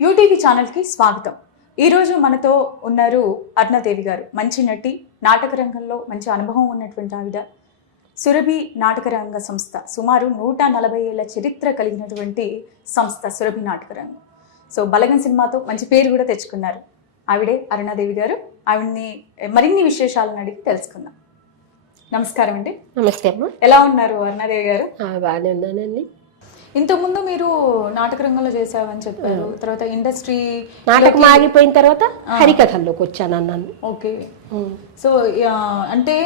UTV ఛానల్కి స్వాగతం. ఈరోజు మనతో ఉన్నారు అరుణాదేవి గారు. మంచి నటి, నాటక రంగంలో మంచి అనుభవం ఉన్నటువంటి ఆవిడ. సురభి నాటకరంగ సంస్థ సుమారు 140 ఏళ్ల చరిత్ర కలిగినటువంటి సంస్థ సురభి నాటకరంగం. సో బలగం సినిమాతో మంచి పేరు కూడా తెచ్చుకున్నారు. ఆవిడే అరుణాదేవి గారు. ఆవిడ్ని మరిన్ని విశేషాలను అడిగి తెలుసుకుందాం. నమస్కారం అండి. నమస్తే అమ్మా. ఎలా ఉన్నారు అరుణాదేవి గారు? బాగానే ఉన్నానండి. ఇంతకుముందు మీరు నాటక రంగంలో చేసావని చెప్పారు. తర్వాత ఇండస్ట్రీ నాటకం ఆగిపోయిన తర్వాత హరికథల్లోకి వచ్చాను అన్నాను. ఓకే. సో అంటే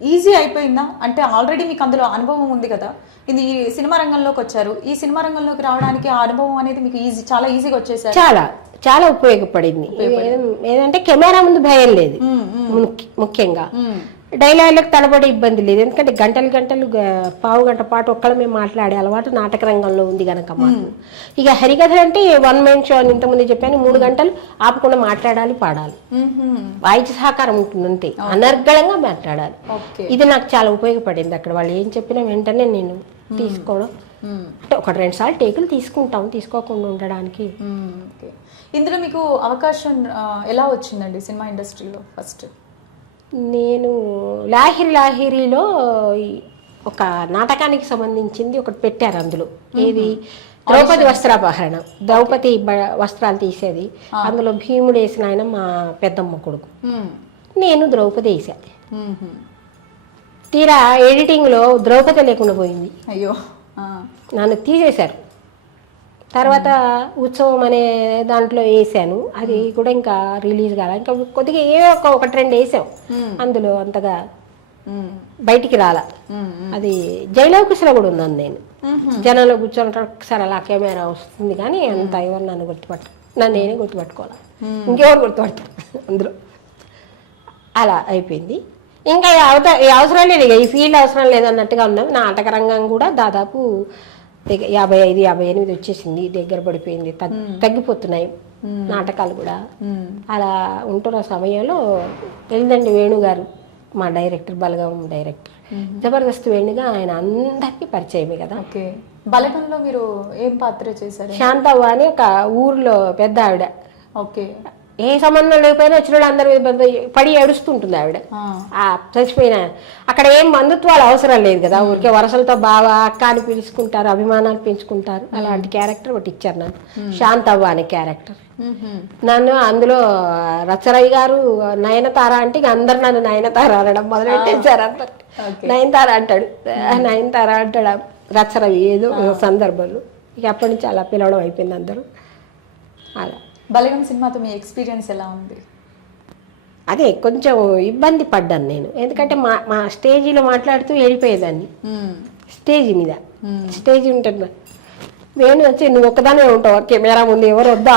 ఈజీ అయిపోయిందా? అంటే ఆల్రెడీ మీకు అందులో అనుభవం ఉంది కదా, ఇది సినిమా రంగంలోకి వచ్చారు. ఈ సినిమా రంగంలోకి రావడానికి ఆ అనుభవం అనేది మీకు చాలా ఈజీగా వచ్చేసారు. చాలా చాలా ఉపయోగపడింది. ఏదంటే కెమెరా ముందు భయం లేదు, ముఖ్యంగా డైలాగులకు తలబడే ఇబ్బంది లేదు. ఎందుకంటే గంటలు గంటలు పావు గంట పాటు ఒక్కళ్ళమే మాట్లాడే అలవాటు నాటక రంగంలో ఉంది కనుక మాకు. ఇక హరికథ అంటే 1 man షో అని ఇంతకుముందు చెప్పాను. 3 గంటలు ఆపకుండా మాట్లాడాలి, పాడాలి, వాయిద్య సహకారం ఉంటుంది, అంతే. అనర్గళంగా మాట్లాడాలి. ఇది నాకు చాలా ఉపయోగపడింది. అక్కడ వాళ్ళు ఏం చెప్పినా వెంటనే నేను తీసుకోవడం, అంటే 1-2 సార్లు టేకులు తీసుకుంటాం, తీసుకోకుండా ఉండడానికి. ఇందులో మీకు అవకాశం ఎలా వచ్చిందండి సినిమా ఇండస్ట్రీలో? ఫస్ట్ నేను లాహిరిలో ఒక నాటకానికి సంబంధించింది ఒకటి పెట్టారు. అందులో ఏది ద్రౌపది వస్త్రాపహరణం, ద్రౌపది వస్త్రాలు తీసేది. అందులో భీముడు వేసిన ఆయన మా పెద్దమ్మ కొడుకు, నేను ద్రౌపది వేసా. తీరా ఎడిటింగ్లో ద్రౌపది లేకుండా పోయింది. అయ్యో, నన్ను తీసేశారు. తర్వాత ఉత్సవం అనే దాంట్లో వేసాను. అది కూడా ఇంకా రిలీజ్ కాల. ఇంకా కొద్దిగా ఏవో 1-2 వేసాం. అందులో అంతగా బయటికి రాలా. అది జైలవకుశలో కూడా ఉన్నాను నేను. జనంలో కూర్చొని ఒకసారి అలా కెమెరా వస్తుంది, కానీ అంత ఎవరు నన్ను నేనే గుర్తుపట్టుకోవాలి, ఇంకెవరు గుర్తుపడతారు అందులో. అలా అయిపోయింది. ఇంకా ఈ అవసరం లేదు, ఇక ఈ ఫీల్డ్ అవసరం లేదన్నట్టుగా ఉన్నాం. నాటక రంగం కూడా దాదాపు 55-58 వచ్చేసింది, దగ్గర పడిపోయింది, తగ్గిపోతున్నాయి నాటకాలు కూడా. అలా ఉంటున్న సమయంలో వెళ్ళిందండి వేణుగారు, మా డైరెక్టర్, బలగం డైరెక్టర్, జబర్దస్త్ వేణుగా. ఆయన అందరికీ పరిచయమే కదా. బలగంలో మీరు ఏం పాత్ర చేశారు? శాంతవ్వ అని ఒక ఊర్లో పెద్ద ఆవిడ. ఓకే. ఏ సంబంధం లేకపోయినా వచ్చిన అందరూ పడి ఏడుస్తుంటుంది ఆవిడ. చచ్చిపోయిన అక్కడ ఏం బంధుత్వాలు అవసరం లేదు కదా, ఊరికే వరసలతో బావ అక్క అని పిలుచుకుంటారు, అభిమానాలు పెంచుకుంటారు. అలాంటి క్యారెక్టర్ ఒకటి ఇచ్చారు నాకు, శాంతవ్వ అనే క్యారెక్టర్. నన్ను అందులో రచ్చరయ్య గారు నయనతార అంటే ఇక అందరు నన్ను నయనతార అనడం మొదలెట్టేశారు. అందరు నయనతార అంటాడు, నయనతార అంటాడు రచ్చరవి ఏదో సందర్భంలో. ఇక అప్పటి నుంచి అలా పిలవడం అయిపోయింది అందరూ. అలా బలగం సినిమాతో మీ ఎక్స్పీరియన్స్ ఎలా ఉంది? అదే కొంచెం ఇబ్బంది పడ్డాను నేను. ఎందుకంటే మా స్టేజీలో మాట్లాడుతూ వెళ్ళిపోయేదాన్ని. స్టేజీ మీద స్టేజీ ఉంటున్నా, వేణు వచ్చి నువ్వు ఒక్కదానే ఉంటావు కెమెరా ముందు, ఎవరు వద్దా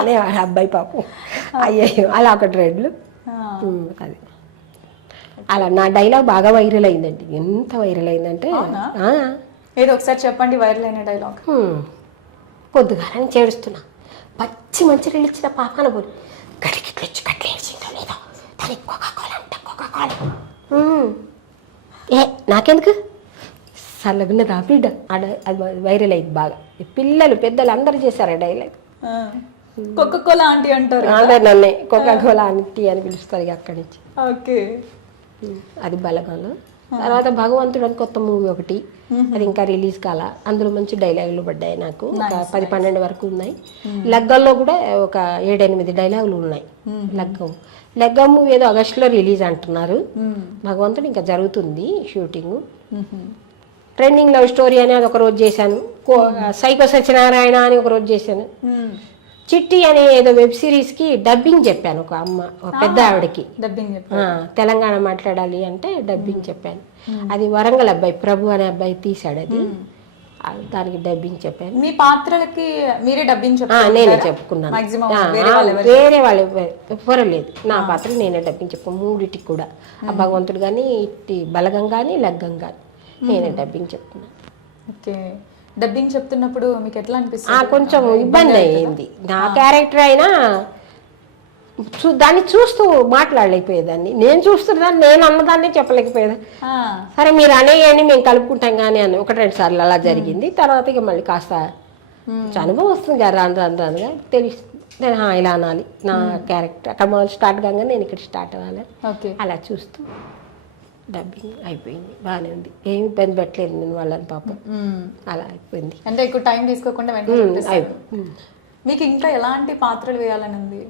అనేవాడు అబ్బాయి పాపం. అయ్యో అలా ఒక రెడ్లు. అది అలా నా డైలాగ్ బాగా వైరల్ అయిందండి. ఎంత వైరల్ అయిందంటే, ఏదో ఒకసారి చెప్పండి వైరల్ అయిన డైలాగ్. పొద్దుగాలని చేడుస్తున్నా, పచ్చి మంచినీళ్ళు ఇచ్చిన పాపాన పోయి గడికిట్లు వచ్చి కట్లు వేసిందో లేదో దానికి కోకాకోలా అంటే కోకాకోలా. నాకెందుకు చల్లగున్న రాబిడ్డ. అది వైరల్ అయింది బాగా. పిల్లలు పెద్దలు అందరూ చేశారు ఆ డైలాగ్. కోకాకోలా ఆంటీ అంటారు, అందరు నన్నే కోకాకోలా ఆంటీ అని పిలుస్తారు ఇక అక్కడి నుంచి. ఓకే. అది బలగంలో. తర్వాత భగవంతుడు అని కొత్త మూవీ ఒకటి, అది ఇంకా రిలీజ్ కాల. అందులో మంచి డైలాగులు పడ్డాయి నాకు, ఒక 10-12 వరకు ఉన్నాయి. లగ్గంలో కూడా ఒక 7-8 డైలాగులు ఉన్నాయి. లగ్గం మూవీ ఏదో ఆగస్టులో రిలీజ్ అంటున్నారు. భగవంతుడు ఇంకా జరుగుతుంది షూటింగ్. ట్రెండింగ్ లవ్ స్టోరీ అని అది ఒక రోజు చేశాను. సైకో సత్యనారాయణ అని ఒక రోజు చేశాను. చిట్టి అనే ఏదో వెబ్ సిరీస్కి డబ్బింగ్ చెప్పాను. ఒక పెద్ద ఆవిడకి తెలంగాణ మాట్లాడాలి అంటే డబ్బింగ్ చెప్పాను. అది వరంగల్ అబ్బాయి ప్రభు అనే అబ్బాయి తీశాడు, అది దానికి డబ్బింగ్ చెప్పాను. మీ పాత్రలకి మీరే డబ్బింగ్ నేనే చెప్పుకున్నాను, వేరే వాళ్ళు ఎవ్వరు లేదు. నా పాత్ర నేనే డబ్బింగ్ చెప్పాను, 3టికి కూడా. ఆ భగవంతుడు కానీ, బలగం కానీ, లగ్గం కానీ నేనే డబ్బింగ్ చెప్తున్నాను. ఓకే. డబ్బింగ్ చెప్తున్నప్పుడు మీకు ఎట్లా అనిపిస్తుంది? కొంచెం ఇబ్బంది అయింది. నా క్యారెక్టర్ అయినా దాన్ని చూస్తూ మాట్లాడలేకపోయేదాన్ని. నేను చూస్తున్నాను, నేను అన్నదాన్ని చెప్పలేకపోయేదా. సరే మీరు అనేయండి మేము కలుపుకుంటాం కానీ అని 1-2 సార్లు అలా జరిగింది. తర్వాత ఇక మళ్ళీ కాస్త అనుభవం వస్తుంది కదా రాను రాను రానుగా తెలుస్తుంది. నేను ఇలా అనాలి నా క్యారెక్టర్ అక్కడ మొదలు స్టార్ట్ కాగానే నేను ఇక్కడ స్టార్ట్ అవ్వాలి ఓకే. అలా చూస్తూ డబ్బింగ్ అయిపోయింది, బాగానే ఉంది, ఏమి ఇబ్బంది పెట్టలేదు నేను వాళ్ళని పాపం, అలా అయిపోయింది. అంటే ఎక్కువ టైం తీసుకోకుండా వెంటనే చెప్పేశారు. మీకు ఇంకా ఎలాంటి పాత్రలు వేయాలని ఉంది?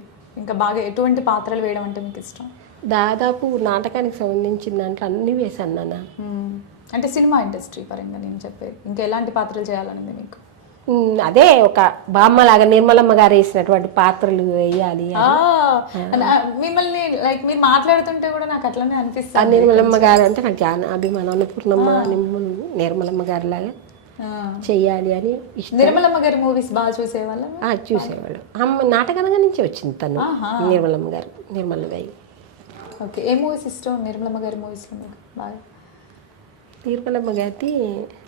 ఇంకా బాగా ఎటువంటి పాత్రలు వేయడం అంటే మీకు ఇష్టం? దాదాపు నాటకానికి సంబంధించిన దాంట్లో అన్నీ వేశాను నాన్న. అంటే సినిమా ఇండస్ట్రీ పరంగా నేను చెప్పేది, ఇంకా ఎలాంటి పాత్రలు చేయాలని ఉంది మీకు? అదే ఒక బామ్మలాగా నిర్మలమ్మ గారు వేసినటువంటి పాత్రలు వేయాలి. మిమ్మల్ని లైక్ మీరు మాట్లాడుతుంటే కూడా నాకు అట్లనే అనిపిస్తుంది. నిర్మలమ్మ గారు అంటే నాకు చాలా అభిమానం. అన్నపూర్ణమ్మ నిర్మలమ్మ గారి లాగా చెయ్యాలి అని ఇష్టం. నిర్మలమ్మ గారి మూవీస్ బాగా చూసేవాళ్ళం. చూసేవాళ్ళు. నాటకంగా నుంచి వచ్చింది తను, నిర్మలమ్మ గారు, నిర్మల గారి. ఓకే. ఏ మూవీస్ ఇష్టం నిర్మలమ్మ గారి మూవీస్లో మీకు బాగా? నిర్మలమ్మ గారి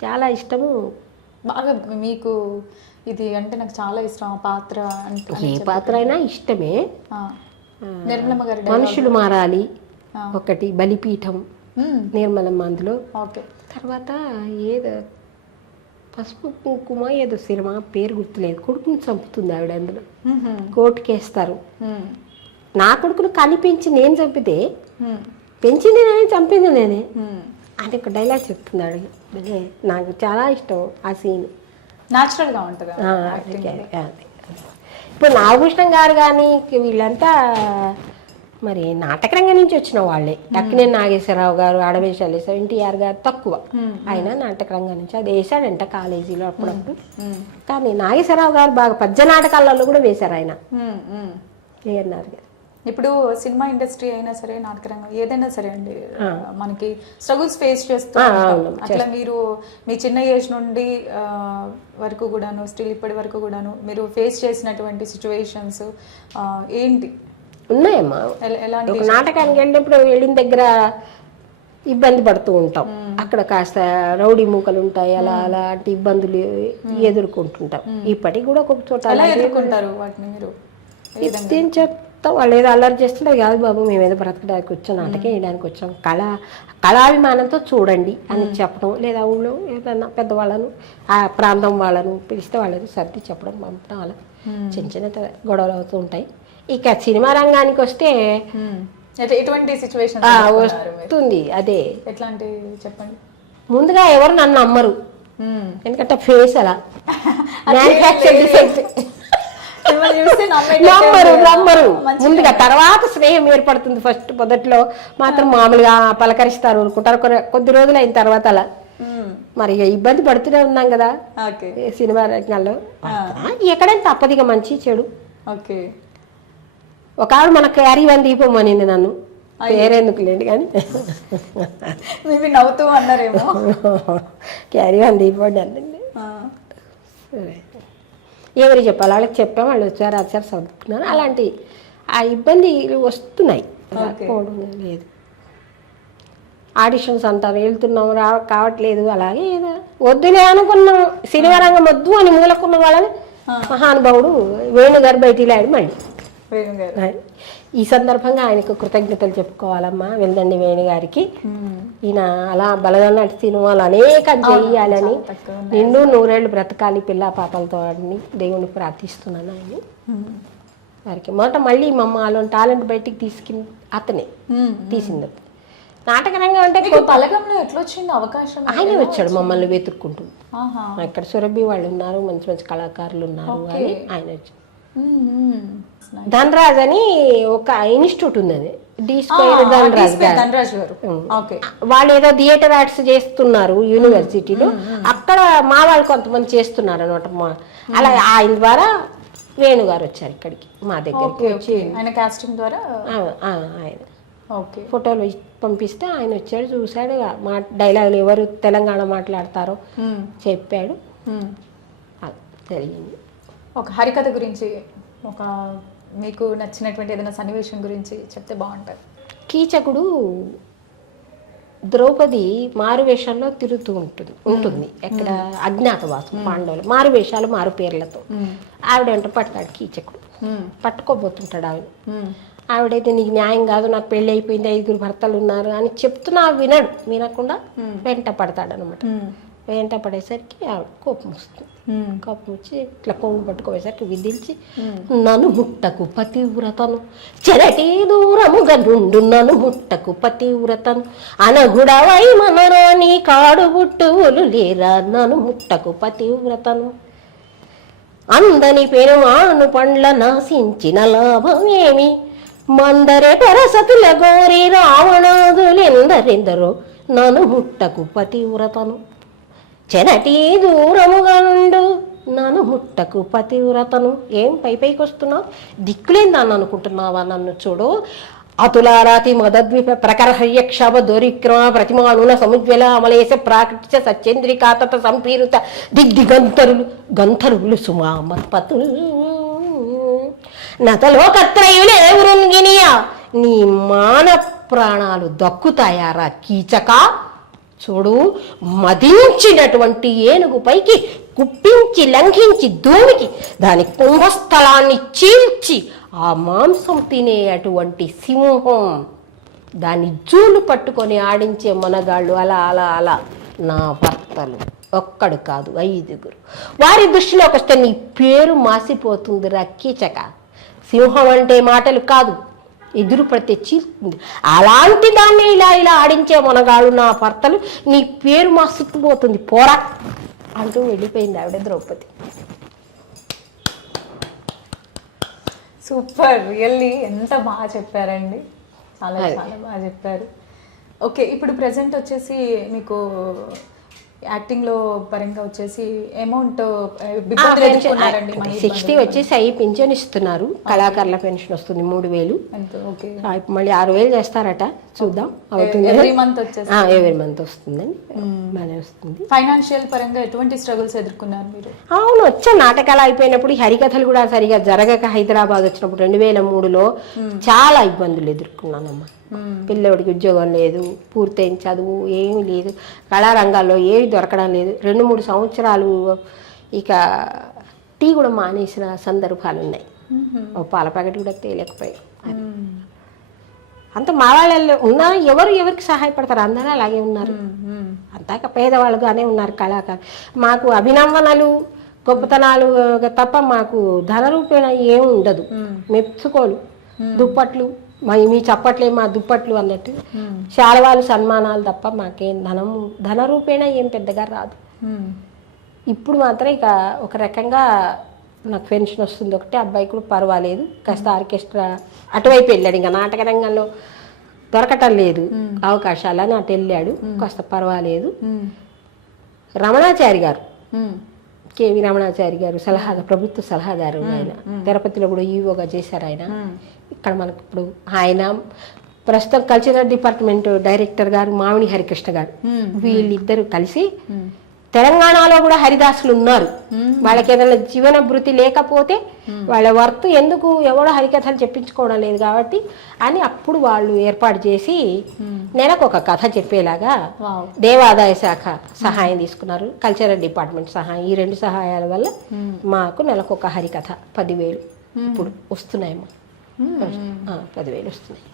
చాలా ఇష్టము. బాగా మీకు ఇది అంటే నాకు చాలా ఇష్టం ఆ పాత్ర అంటే? ఏ పాత్ర అయినా ఇష్టమే. నిర్మలమ్మ గారి మనుషులు మారాలి ఒకటి, బలిపీఠం నిర్మలమ్మ అందులో. ఓకే. తర్వాత ఏదో పసుపు కుంకుమ ఏదో సినిమా పేరు గుర్తులేదు, కొడుకుని చంపుతుంది ఆవిడ అందులో, కోర్టుకేస్తారు. నా కొడుకును కనిపించి నేను చంపితే పెంచింది నేనే, చంపింది నేనే అని ఒక డైలాగ్ చెప్తున్నాడు. నాకు చాలా ఇష్టం ఆ సీన్. న్యాచురల్గా ఉంటుంది. ఇప్పుడు నాగభూషణం గారు కానీ వీళ్ళంతా మరి నాటకరంగం నుంచి వచ్చిన వాళ్ళే. అక్కినేని నాగేశ్వరరావు గారు ఆడవేశాలు వేసారు, ఎన్టీఆర్ గారు తక్కువ, ఆయన నాటకరంగం నుంచి అది వేసాడంట కాలేజీలో అప్పుడప్పుడు. కానీ నాగేశ్వరరావు గారు బాగా పద్య నాటకాలలో కూడా వేశారు ఆయన, ఏఎన్ఆర్ గారు. ఇప్పుడు సినిమా ఇండస్ట్రీ అయినా సరే, నాటకరంగం ఏదైనా సరే అండి, మనకి స్ట్రగుల్స్ ఫేస్ చేస్తూ అట్లా మీరు మీ చిన్న ఏజ్ నుండి వరకు కూడాను, స్టిల్ ఇప్పటి వరకు కూడాను మీరు ఫేస్ చేసినటువంటి సిచ్యువేషన్స్ ఏంటి ఉన్నాయమ్మా? ఒక నాటకానికి వెళ్ళినప్పుడు వెళ్ళిన దగ్గర ఇబ్బంది పడుతూ ఉంటాం, అక్కడ కాస్త రౌడీ మూకలు ఉంటాయి, అలా అలాంటి ఇబ్బందులు ఎదుర్కొంటుంటాం. ఇప్పటికి కూడా ఒక్కొక్క చోట ఎలా ఎదుర్కొంటారు వాటిని మీరు? చెప్తాం, వాళ్ళు ఏదో అల్లరి చేస్తుంటారు, కాదు బాబు మేము ఏదో బ్రతకడానికి వచ్చాం, నాటకం వేయడానికి వచ్చాం, కళాభిమానంతో చూడండి అని చెప్పడం, లేదా ఊళ్ళో ఏదన్నా పెద్దవాళ్ళను ఆ ప్రాంతం వాళ్ళను పిలిస్తే వాళ్ళని సర్ది చెప్పడం, పంపడం, అలా చిన్న చిన్న గొడవలు అవుతూ ఉంటాయి. ఇక సినిమా రంగానికి వస్తే ఎటువంటి సిచ్యువేషన్ వస్తుంది. అదే ఎట్లాంటి చెప్పండి. ముందుగా ఎవరు నన్ను నమ్మరు, ఎందుకంటే ఫేస్ అలా నమ్మరు ముందుగా. తర్వాత స్నేహం ఏర్పడుతుంది. ఫస్ట్ మొదట్లో మాత్రం మామూలుగా పలకరిస్తారు, ఊరుకుంటారు, కొద్ది రోజులు అయిన తర్వాత అలా. మరి ఇబ్బంది పడుతూనే ఉన్నాం కదా సినిమా రంగాల్లో, ఎక్కడైనా తప్పదిగా మంచి చెడు. ఒక ఆవిడ మన క్యారీ వన్ దీపం అనింది నన్ను, పేరెందుకు లేండి కానీ నవ్వుతూ అన్నారేమో, క్యారీ వన్ దీపం అనండి. సరే ఎవరు చెప్పాలి, వాళ్ళకి చెప్పాము, వాళ్ళు వచ్చారు అది సార్ చదువుకున్నారు. అలాంటి ఆ ఇబ్బంది వస్తున్నాయి, లేదు. ఆడిషన్స్ అంటారు, వెళ్తున్నాం కావట్లేదు, అలాగే ఏదో వద్దులే అనుకున్నాం. సినిమా రంగం వద్దు అని మూలకున్న వాళ్ళని మహానుభావుడు వేణుగారు బయటికి లాడు. మళ్ళీ ఈ సందర్భంగా ఆయనకు కృతజ్ఞతలు చెప్పుకోవాలమ్మా, వెళ్ళండి వేణుగారికి. ఈయన అలా బలగన్నాటి సినిమాలు అనేకం చెయ్యాలని, నిండు 100 ఏళ్ళు బ్రతకాలి పిల్ల పాపలతో అని దేవుని ప్రార్థిస్తున్నాను. ఆయన వారికి మొదట మళ్ళీ మమ్మల్ని టాలెంట్ బయటికి తీసుకుని అతనే తీసింది. నాటకరంగా అంటే ఎట్లా వచ్చింది అవకాశం? ఆయనే వచ్చాడు మమ్మల్ని వెతుక్కుంటూ. ఇక్కడ సురభి వాళ్ళు ఉన్నారు, మంచి మంచి కళాకారులు ఉన్నారు అని ఆయన వచ్చాడు. ధనరాజ్ అని ఒక ఇన్స్టిట్యూట్ ఉంది, అది డి స్క్వేర్ ధనరాజ్ గారు. వాళ్ళు ఏదో థియేటర్ ఆర్ట్స్ చేస్తున్నారు యూనివర్సిటీలో, అక్కడ మా వాళ్ళు కొంతమంది చేస్తున్నారు అనమాట. అలా ఆయన ద్వారా వేణుగారు వచ్చారు ఇక్కడికి మా దగ్గరికి వచ్చి, ఆయన కాస్టింగ్ ద్వారా ఆయన ఫోటోలు పంపిస్తే ఆయన వచ్చాడు, చూశాడు, మా డైలాగులు ఎవరు తెలంగాణ మాట్లాడతారో చెప్పాడు. జరిగింది. ఒక హరికథ గురించి, ఒక మీకు నచ్చినటువంటి ఏదైనా సన్నివేశం గురించి చెప్తే బాగుంటుంది. కీచకుడు ద్రౌపది మారువేషాల్లో తిరుగుతూ ఉంటుంది ఎక్కడ అజ్ఞాతవాసం, పాండవులు మారువేషాలు మారు పేర్లతో. ఆవిడ వెంట పడతాడు కీచకుడు, పట్టుకోబోతుంటాడు ఆవిడ. ఆవిడైతే నీకు న్యాయం కాదు, నాకు పెళ్ళి అయిపోయింది, 5 భర్తలు ఉన్నారు అని చెప్తున్నా వినకుండా వెంట పడతాడు అనమాట. వెంట పడేసరికి ఆవిడ కోపం వస్తుంది. కోపం వచ్చి ఇట్లా కొంగు పట్టుకోవేసరికి విధించి నన్ను ముట్టకు పతివ్రతను చెరటి దూరముగా నుండు నన్ను ముట్టకు పతివ్రతను అనగుడవై మనరాని కాడు బుట్టువులు లేరా నన్ను ముట్టకు పతివ్రతను అందని పెరుమాను పండ్ల నాశించిన లాభమేమి మందరే పరసతుల గోరి రావణాదులెందరెందరో నన్ను ముట్టకు పతివ్రతను చెనటి దూరముగా నుండు నన్ను ముట్టకు పతివ్రతను. ఏం పైకి వస్తున్నావు, దిక్కులేందాన్ని అనుకుంటున్నావా నన్ను చూడు. అతులారాతి మదద్వీప ప్రకర హర్యక్షభ దోరిక్రమ ప్రతిమానున సముజ్వల అమలేశ ప్రాకృతిచ సత్యేంద్రికాతత సంపీరుత దిగ్దిగంతరులు గంధర్వులు సుమా మత్పతులు నతలోకత్రయులే వృంగినియా నీ మాన ప్రాణాలు దక్కుతాయారా కీచక. చూడు, మదించినటువంటి ఏనుగు పైకి కుప్పించి లంఘించి దూమికి దాని కుంభస్థలాన్ని చీల్చి ఆ మాంసం తినే అటువంటి సింహం దాన్ని జూలు పట్టుకొని ఆడించే మనగాళ్ళు అలా అలా అలా నా భర్తలు ఒక్కడు కాదు 5. వారి దృష్టిలోకి వస్తే నీ పేరు మాసిపోతుంది రక్కీచక. సింహం అంటే మాటలు కాదు, ఎదురు పడితే చీల్తుంది. అలాంటి దాన్ని ఇలా ఇలా ఆడించే మనగాళ్ళు నా భర్తలు, నీ పేరు మాసుకుపోతుంది పోరా అంటూ వెళ్ళిపోయింది ఆవిడ ద్రౌపది. సూపర్, రియల్లీ ఎంత బాగా చెప్పారండి, చాలా చాలా బాగా చెప్పారు. ఓకే, ఇప్పుడు ప్రజెంట్ వచ్చేసి మీకు యాక్టింగ్ లో పరంగా వచ్చేసి అమౌంట్ 60 వచ్చేసి అయ్యి పెన్షన్ ఇస్తున్నారు, కళాకారుల పెన్షన్ వస్తుంది 3000. ఓకే, మళ్ళీ 6000 చేస్తారట, చూద్దాం అవుతుంది. ఎవ్రీ మంత్ వచ్చేసి ఎవరి మంత్ వస్తుందని బాగానే వస్తుంది. ఫైనాన్షియల్ పరంగా ఎటువంటి స్ట్రగుల్స్ ఎదుర్కొన్నారు మీరు? అవును, వచ్చే నాటకాలు అయిపోయినప్పుడు ఈ హరికథలు కూడా సరిగా జరగక హైదరాబాద్ వచ్చినప్పుడు 2003లో చాలా ఇబ్బందులు ఎదుర్కొన్నానమ్మా. పిల్లవాడికి ఉద్యోగం లేదు, పూర్తయిన చదువు ఏమీ లేదు, కళారంగాల్లో ఏమి దొరకడం లేదు. 2-3 సంవత్సరాలు ఇక టీ కూడా మానేసిన సందర్భాలు ఉన్నాయి. ఓ పాల ప్యాకెట్ కూడా తేలేకపోయాయి. అంత మా వాళ్ళల్లో ఉన్నా ఎవరికి సహాయపడతారు, అందరూ అలాగే ఉన్నారు. అంతాక పేదవాళ్ళుగానే ఉన్నారు కళాకారు. మాకు అభినందనలు గొప్పతనాలు తప్ప మాకు ధన రూపేణ ఏమి ఉండదు. మెచ్చుకోలు, దుప్పట్లు మీ చప్పట్లే మా దుప్పట్లు అన్నట్టు శాలవాలు సన్మానాలు తప్ప మాకేం ధన రూపేణ ఏం పెద్దగా రాదు. ఇప్పుడు మాత్రం ఇక ఒక రకంగా నాకు పెన్షన్ వస్తుంది ఒకటి, అబ్బాయి కూడా పర్వాలేదు, కాస్త ఆర్కెస్ట్రా అటువైపు వెళ్ళాడు. ఇంకా నాటక రంగంలో దొరకటం లేదు అవకాశాలు అని అటు వెళ్ళాడు, కాస్త పర్వాలేదు. రమణాచారి గారు, కేవి రమణాచారి గారు ప్రభుత్వ సలహాదారు, ఆయన తిరుపతిలో కూడా ఈవోగా చేశారు. ఆయన ఇక్కడ మనకు ఇప్పుడు ఆయన ప్రస్తుతం కల్చరల్ డిపార్ట్మెంట్ డైరెక్టర్ గారు మామిడి హరికృష్ణ గారు, వీళ్ళిద్దరూ కలిసి తెలంగాణలో కూడా హరిదాసులు ఉన్నారు. వాళ్ళకి ఏదైనా జీవన భృతి లేకపోతే వాళ్ళ వర్త్ ఎందుకు ఎవడో హరికథలు చెప్పించుకోవడం లేదు కాబట్టి అని అప్పుడు వాళ్ళు ఏర్పాటు చేసి నెలకు ఒక కథ చెప్పేలాగా దేవాదాయ శాఖ సహాయం తీసుకున్నారు, కల్చరల్ డిపార్ట్మెంట్ సహాయం. ఈ 2 సహాయాల వల్ల మాకు నెలకు ఒక హరికథ 10,000 ఇప్పుడు వస్తున్నాయమ్మా. 10,000 వస్తున్నాయి.